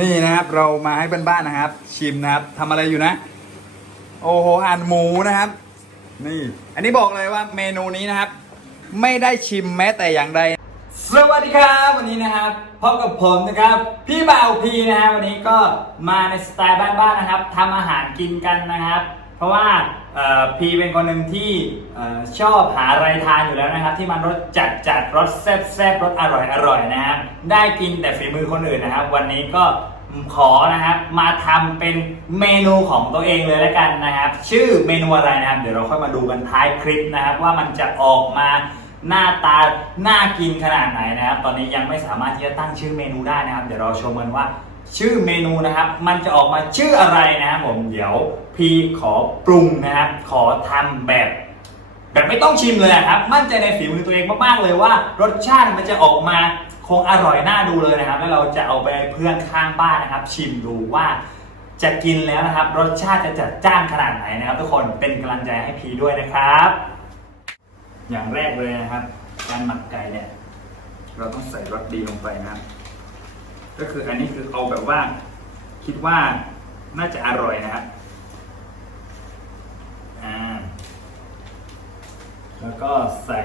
นี่นะครับเรามาให้บ้านๆนะครับ ชิมนะครับทำอะไรอยู่นะ โอ้โหอันหมูนะครับ นี่ อันนี้บอกเลยว่าเมนูนี้นะครับ ไม่ได้ชิมแม้แต่อย่างใด สวัสดีครับวันนี้นะครับพบกับผมนะครับ พี่บ่าวพีนะฮะวันนี้ก็มาในสไตล์บ้านๆนะครับทำอาหารกินกันนะครับ เพราะว่าพีเป็นคนหนึ่งที่ชอบหาอะไรทานอยู่แล้วนะครับ ที่มันรสจัดจัดรสแซ่บแซ่บรสอร่อยอร่อยนะครับได้กินแต่ฝีมือคนอื่นนะครับ วันนี้ก็ขอนะครับมาทำเป็นเมนูของตัวเองเลยแล้วกันนะครับ ชื่อเมนูอะไรนะครับ เดี๋ยวเราค่อยมาดูกันท้ายคลิปนะครับ ว่ามันจะออกมาหน้าตาน่ากินขนาดไหนนะครับ ตอนนี้ยังไม่สามารถที่จะตั้งชื่อเมนูได้นะครับ เดี๋ยวเราชมกันว่า ชื่อเมนูนะครับ มันจะออกมาชื่ออะไรนะครับผมเดี๋ยวพี่ขอปรุงนะครับ ขอทำแบบ แบบไม่ต้องชิมเลยนะครับ มั่นใจในฝีมือตัวเองมากๆเลยว่า รสชาติมันจะออกมาคงอร่อยน่าดูเลยนะครับ แล้วเราจะเอาไปเพื่อนข้างบ้านนะครับ ชิมดูว่าจะกินแล้วนะครับ รสชาติจะจัดจ้านขนาดไหนนะครับ ทุกคนเป็นกำลังใจให้พีด้วยนะครับ อย่างแรกเลยนะครับ การหมักไก่เนี่ย เราต้องใส่รสดีลงไปนะครับ ก็คืออันนี้คือเอาแบบว่า คิดว่าน่าจะอร่อยนะครับอ่าแล้วก็ใส่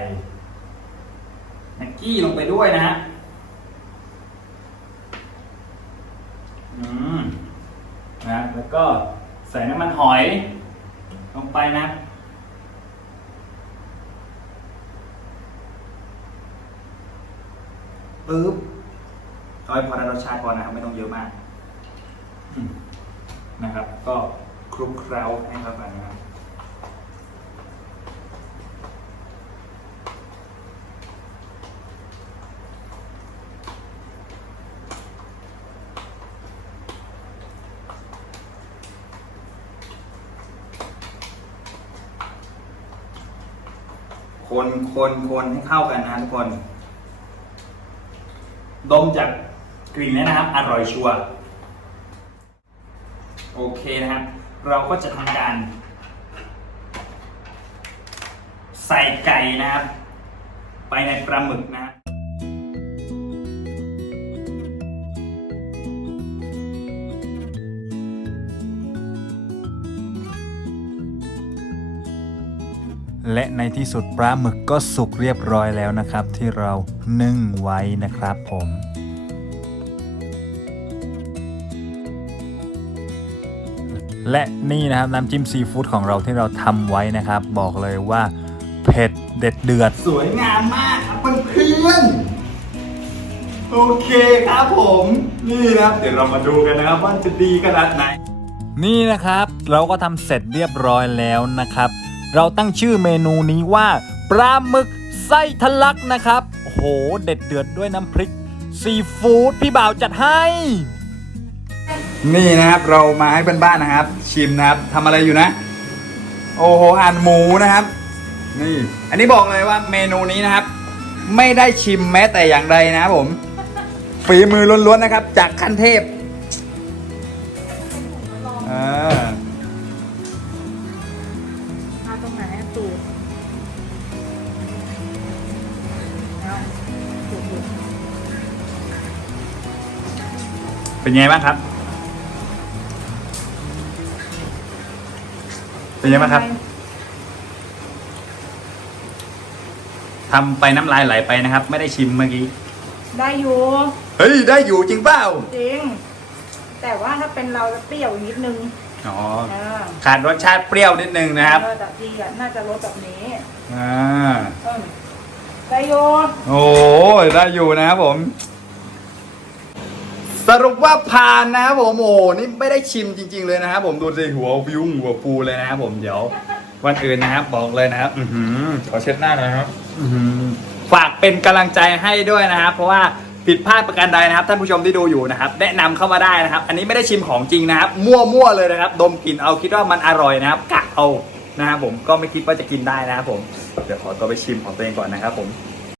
แม็กกี้ลงไปด้วยนะฮะอืมนะแล้วก็ใส่น้ำมันหอยลงไปนะ ปึ๊บ เอาไว้พอได้รสชาติพอนะครับไม่ต้องเยอะมากนะครับ ก็คลุกเคล้าให้เข้ากันนะครับคนคนคนให้เข้ากันนะทุกคน ดมจาก กลิ่นแล้นะครับอร่อยชัวร์โอเคนะครับ เราก็จะทำการ ใส่ไก่นะครับ ไปในปลาหมึกนะครับและในที่สุดปลาหมึกก็สุกเรียบร้อยแล้วนะครับ ที่เรานึ่งไว้นะครับผม และนี่นะครับน้ำจิ้มซีฟู้ดของเราที่เราทำไว้นะครับ บอกเลยว่าเผ็ดเด็ดเดือด สวยงามมากครับเพื่อนๆโอเคครับผม นี่นะครับ เดี๋ยวเรามาดูกันนะครับว่าจะดีขนาดไหน นี่นะครับเราก็ทำเสร็จเรียบร้อยแล้วนะครับ เราตั้งชื่อเมนูนี้ว่าปลาหมึกไส้ทะลักนะครับโอ้โหเด็ดเดือดด้วยน้ำพริกซีฟู้ดพี่บ่าวจัดให้ นี่นะครับเรามาให้บ้านๆนะครับ ชิมนะครับทำอะไรอยู่นะ โอ้โหหั่นหมูนะครับ นี่ อันนี้บอกเลยว่าเมนูนี้นะครับ ไม่ได้ชิมแม้แต่อย่างใดนะครับผมฝีมือล้วนๆนะครับ จากขั้นเทพอ่ามาตรงไหนอะตูดเอาตูดตูดเป็นไงบ้างครับ เป็นไงบ้างครับทำไปน้ำลายไหลไปนะครับ ไม่ได้ชิมเมื่อกี้ ได้อยู่เฮ้ยได้อยู่จริงเปล่าจริง แต่ว่าถ้าเป็นเราจะเปรี้ยวนิดนึงอ๋อเออขาดรสชาติเปรี้ยวนิดนึงนะครับเออแต่ดีอะน่าจะรสแบบนี้อ่าเออได้อยู่โอ้ยได้อยู่นะครับผมส รุปว่าผ่านนะครับผมโอ้นี่ไม่ได้ชิมจริง ๆเลยนะครับผมดูสิหัววิวหัวฟูเลยนะครับผมเดี๋ยววันอื่นนะครับบอกเลยนะครับอือหือขอเช็ดหน้าหน่อยครับอือหือฝากเป็นกำลังใจให้ด้วยนะครับ เพราะว่าผิดพลาดประการใดนะครับท่านผู้ชมที่ดูอยู่นะครับ แนะนำเข้ามาได้นะครับ อันนี้ไม่ได้ชิมของจริงนะครับ มั่วๆเลยนะครับ ดมกลิ่นเอาคิดว่ามันอร่อยนะครับกะเอานะครับผมก็ไม่คิดว่าจะกินได้นะครับผมเดี๋ยวขอตัวไปชิมของตัวเองก่อนนะครับผม